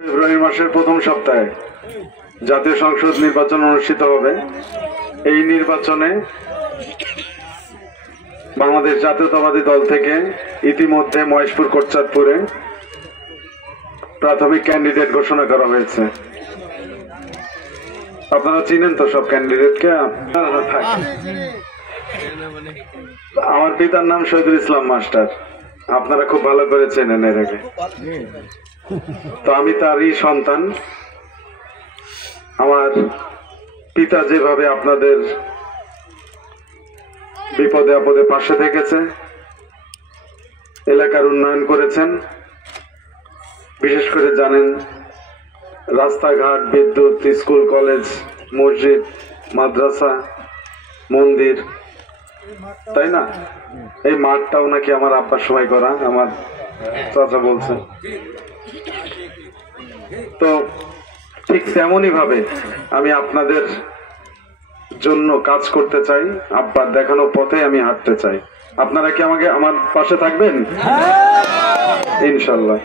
ফেব্রুয়ারি মাসের প্রথম সপ্তাহে জাতীয় সংসদ নির্বাচন অনুষ্ঠিত হবে। এই নির্বাচনে বাংলাদেশ জাতীয়তাবাদী দল থেকে ইতিমধ্যে মহেশপুর কোটচাঁদপুরে প্রাথমিক ক্যান্ডিডেট ঘোষণা করা হয়েছে। আপনারা চিনেন তো সব ক্যান্ডিডেটকে? আমার পিতার নাম শহীদুল ইসলাম মাস্টার, আপনারা খুব ভালো করে চেনেন এর আগে। তো আমি তারই সন্তান। আমার পিতা যেভাবে আপনাদের বিপদে আপদে পাশে থেকেছে, এলাকার উন্নয়ন করেছেন, বিশেষ করে জানেন রাস্তাঘাট, বিদ্যুৎ, স্কুল, কলেজ, মসজিদ, মাদ্রাসা, মন্দির, তাই না? এই মাঠটাও নাকি আমার আব্বার সময় করা, আমার চাচা বলছে। তো ঠিক তেমনই ভাবে আমি আপনাদের জন্য কাজ করতে চাই, আব্বার দেখানো পথে আমি হাঁটতে চাই। আপনারা কি আমাকে আমার পাশে থাকবেন? ইনশাল্লাহ।